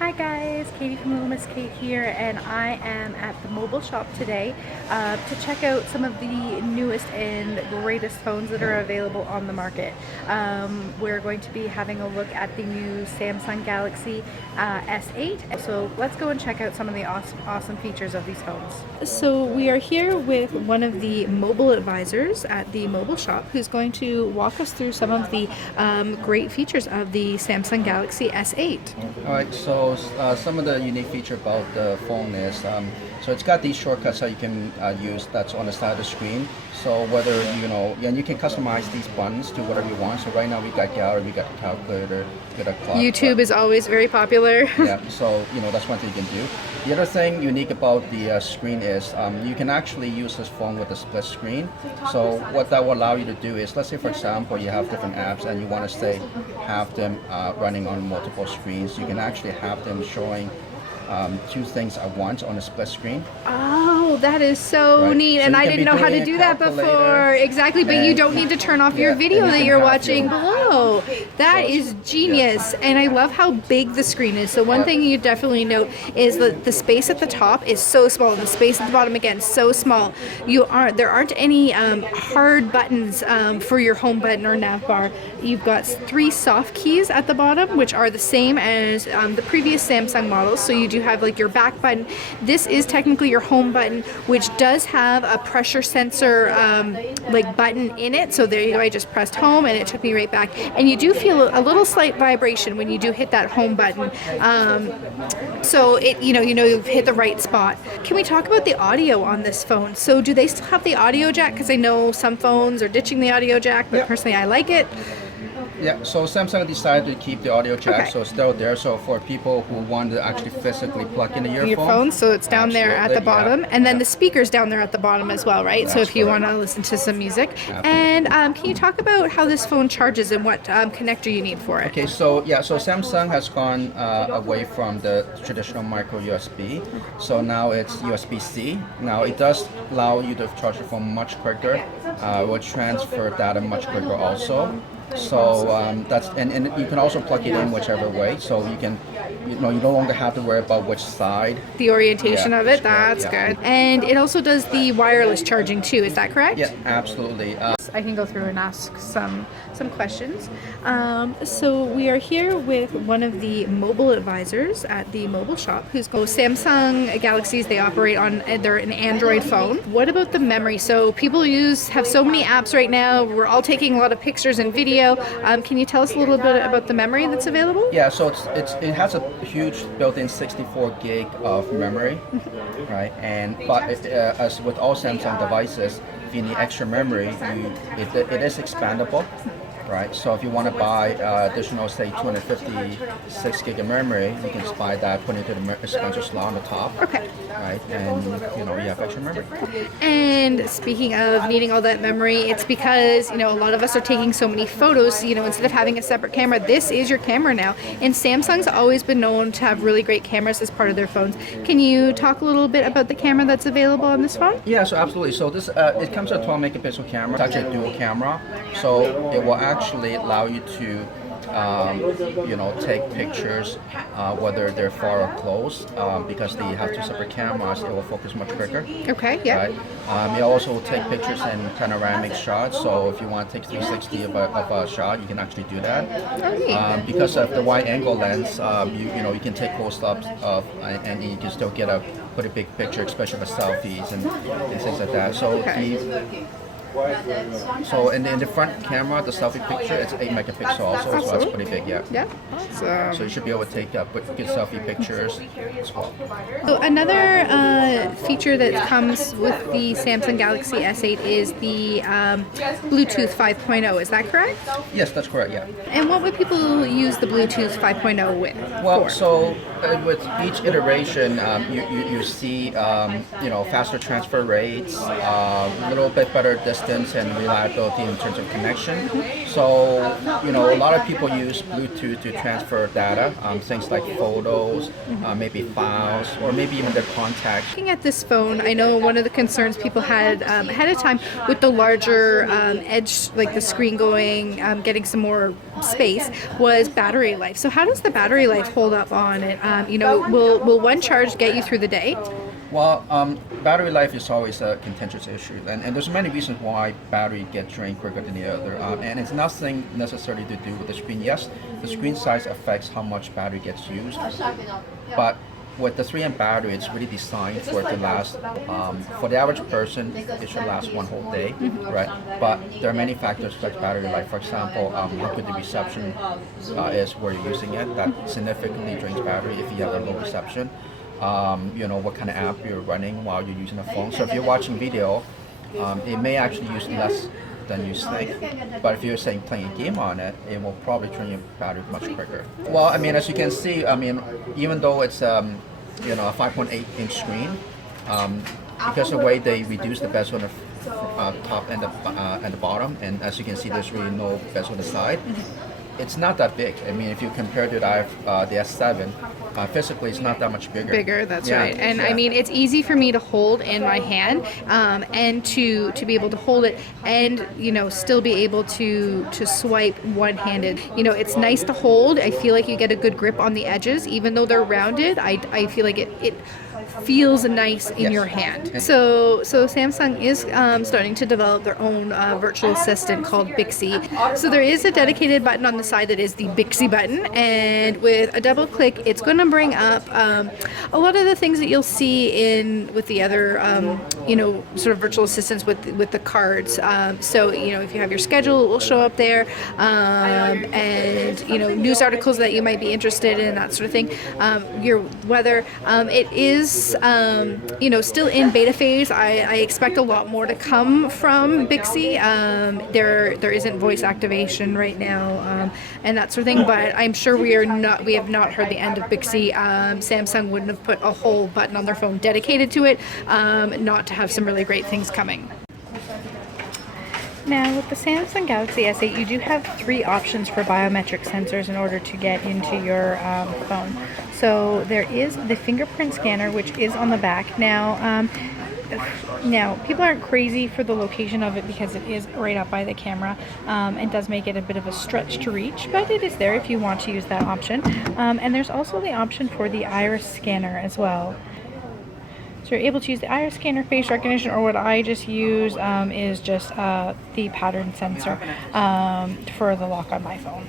Hi guys, Katie from Little Miss Kate here, and I am at the mobile shop today to check out some of the newest and greatest phones that are available on the market. We're going to be having a look at the new Samsung Galaxy S8. So let's go and check out some of the awesome features of these phones. So we are here with one of the mobile advisors at the mobile shop who's going to walk us through some of the great features of the Samsung Galaxy S8. All right, so some of the unique feature about the phone is, so it's got these shortcuts that you can use that's on the side of the screen. So whether, and you can customize these buttons to whatever you want. So right now we got gallery, we got the calculator, we got a clock. YouTube is always very popular. Yeah, so, that's one thing you can do. The other thing unique about the screen is you can actually use this phone with a split screen. So what that will allow you to do is, let's say for example, you have different apps and you want to have them running on multiple screens. You can actually have them showing two things at once on a split screen. Oh, that is so neat, So and you I can didn't be know how to doing do a that before. calculator, Exactly, but you don't need to turn off your video and that you you're can have watching your- below. That is genius, and I love how big the screen is. So one thing you definitely note is that the space at the top is so small, and the space at the bottom again so small. There aren't any hard buttons for your home button or nav bar. You've got 3 soft keys at the bottom, which are the same as the previous Samsung models. So you do have like your back button. This is technically your home button, which does have a pressure sensor like button in it. So there you go, I just pressed home and it took me right back. And you do feel a little slight vibration when you do hit that home button. So you've hit the right spot. Can we talk about the audio on this phone? So do they still have the audio jack? Because I know some phones are ditching the audio jack, but personally I like it. Yeah, so Samsung decided to keep the audio jack, Okay. so it's still there. So for people who want to actually physically plug in the earphone, So it's down there at the absolutely, bottom, yeah, and then yeah. the speaker's down there at the bottom as well, right? So That's if you correct. want to listen to some music. And can you talk about how this phone charges and what connector you need for it? Okay, so Samsung has gone away from the traditional micro USB. So now it's USB-C. Now it does allow you to charge your phone much quicker. Will transfer data much quicker also. So and you can also plug it in whichever way. So you can, you no longer have to worry about which side. The orientation Yeah, of it, that's that's correct, good. And it also does the wireless charging too, is that correct? Yeah, absolutely. I can go through and ask some questions. So we are here with one of the mobile advisors at the mobile shop who's Samsung Galaxies. They operate on, they're an Android phone. What about the memory? So people have so many apps right now. We're all taking a lot of pictures and video. Can you tell us a little bit about the memory that's available? Yeah, so it has a huge built-in 64 gig of memory, right? But as with all Samsung devices, if you need extra memory, it is expandable, right? So if you want to buy additional, say, 256 gig of memory, you can just buy that, put it into the expansion slot on the top. Okay. Right, and you have extra memory. And speaking of needing all that memory, it's because a lot of us are taking so many photos. Instead of having a separate camera, this is your camera now. And Samsung's always been known to have really great cameras as part of their phones. Can you talk a little bit about the camera that's available on this phone? Yeah, so absolutely. So this it comes with a 12 megapixel camera. It's actually a dual camera, so it will actually allow you to take pictures whether they're far or close, because they have 2 separate cameras. It will focus much quicker. Okay, yeah. Right? You also take pictures in panoramic shots. So if you want to take 360 of a shot, you can actually do that. Okay. Because of the wide angle lens, you can take close-ups and you can still get a pretty big picture, especially for selfies and things like that. So So in the front camera, the selfie picture, it's 8 megapixel also, so that's pretty big, yeah. Yeah. Awesome. So you should be able to take good selfie pictures as well. So another feature that comes with the Samsung Galaxy S8 is the Bluetooth 5.0. Is that correct? Yes, that's correct, yeah. And what would people use the Bluetooth 5.0 with? Well, for? so with each iteration, you see faster transfer rates, a little bit better distance distance and reliability in terms of connection. So, you know, a lot of people use Bluetooth to transfer data, things like photos, maybe files, or maybe even their contacts. Looking at this phone, I know one of the concerns people had ahead of time with the larger edge, like the screen going, getting some more space, was battery life. So how does the battery life hold up on it? You know, will one charge get you through the day? Well, battery life is always a contentious issue, and there's many reasons why battery gets drained quicker than the other, and it's nothing necessarily to do with the screen. Yes, the screen size affects how much battery gets used, but with the 3M battery, it's really designed for it to last, for the average person, it should last one whole day, right? But there are many factors like battery life. For example, how good the reception is where you're using it, that significantly drains battery if you have a low reception. You know, what kind of app you're running while you're using the phone. So if you're watching video, it may actually use less than you think. But if you're saying playing a game on it, it will probably drain your battery much quicker. Well, I mean, as you can see, I mean, even though it's you know, a 5.8-inch screen, because of the way they reduce the bezel on the top and the bottom, and as you can see, there's really no bezel on the side. It's not that big. I mean, if you compare to the S7, physically it's not that much bigger. Bigger, that's right. And I mean, it's easy for me to hold in my hand, and to be able to hold it, and you know, still be able to swipe one-handed. You know, it's nice to hold. I feel like you get a good grip on the edges, even though they're rounded. I feel like it feels nice in your hand. So Samsung is starting to develop their own virtual assistant called Bixby. So there is a dedicated button on the side that is the Bixby button, and with a double click, it's going to bring up a lot of the things that you'll see with the other you know, sort of virtual assistants with the cards. So you know, if you have your schedule, it will show up there, and you know, news articles that you might be interested in, that sort of thing. Your weather. It is you know, still in beta phase. I expect a lot more to come from Bixby. There isn't voice activation right now, and that sort of thing, but I'm sure we have not heard the end of Bixby. Samsung wouldn't have put a whole button on their phone dedicated to it, not to have some really great things coming. Now, with the Samsung Galaxy S8, you do have 3 options for biometric sensors in order to get into your phone. So there is the fingerprint scanner, which is on the back. Now, people aren't crazy for the location of it because it is right up by the camera. It does make it a bit of a stretch to reach, but it is there if you want to use that option. And there's also the option for the iris scanner as well. So you're able to use the iris scanner, face recognition, or what I just use is just the pattern sensor for the lock on my phone.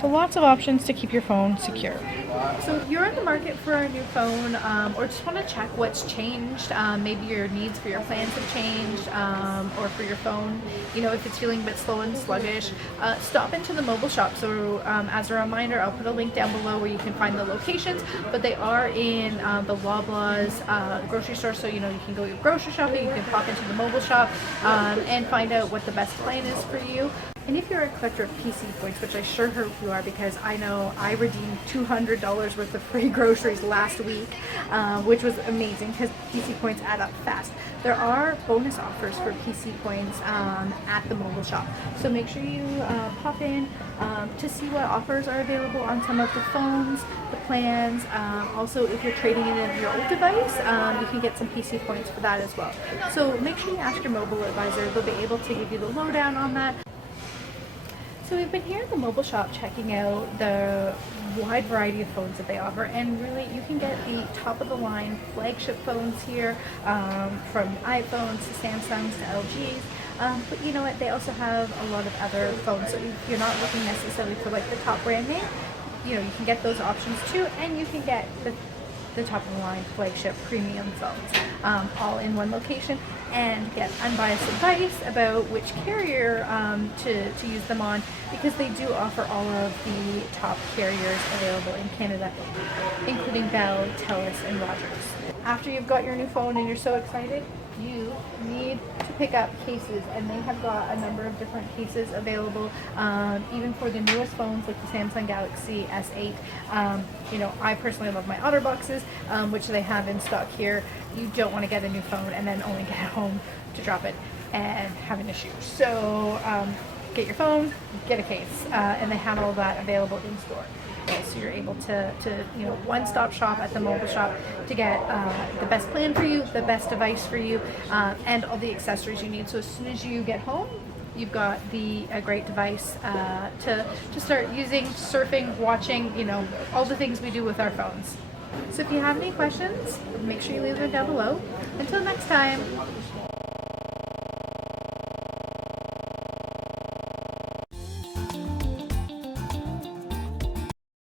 So lots of options to keep your phone secure. So if you're in the market for a new phone, or just want to check what's changed, maybe your needs for your plans have changed, or for your phone, you know, if it's feeling a bit slow and sluggish, stop into the mobile shop. So as a reminder, I'll put a link down below where you can find the locations, but they are in the Loblaws grocery store, so you know, you can go grocery shopping, you can pop into the mobile shop and find out what the best plan is for you. And if you're a collector of PC points, which I sure hope you are, because I know I redeemed $200 worth of free groceries last week, which was amazing because PC points add up fast. There are bonus offers for PC points at the mobile shop. So make sure you pop in to see what offers are available on some of the phones, the plans. Also, if you're trading in your old device, you can get some PC points for that as well. So make sure you ask your mobile advisor. They'll be able to give you the lowdown on that. So we've been here at the mobile shop checking out the wide variety of phones that they offer, and really you can get the top of the line flagship phones here, from iPhones to Samsungs to LGs, but you know what, they also have a lot of other phones, so if you're not looking necessarily for like the top brand name, you know, you can get those options too, and you can get the top of the line flagship premium phones all in one location, and get unbiased advice about which carrier to use them on, because they do offer all of the top carriers available in Canada, including Bell, TELUS, and Rogers. After you've got your new phone and you're so excited, you need to pick up cases, and they have got a number of different cases available, even for the newest phones like the Samsung Galaxy S8. You know, I personally love my OtterBoxes, which they have in stock here. You don't want to get a new phone and then only get it home to drop it. and have an issue. So get your phone, get a case, and they have all that available in store. So you're able to one-stop shop at the mobile shop to get the best plan for you, the best device for you, and all the accessories you need. So as soon as you get home, you've got a great device to start using, surfing, watching, all the things we do with our phones. So if you have any questions, make sure you leave them down below. Until next time.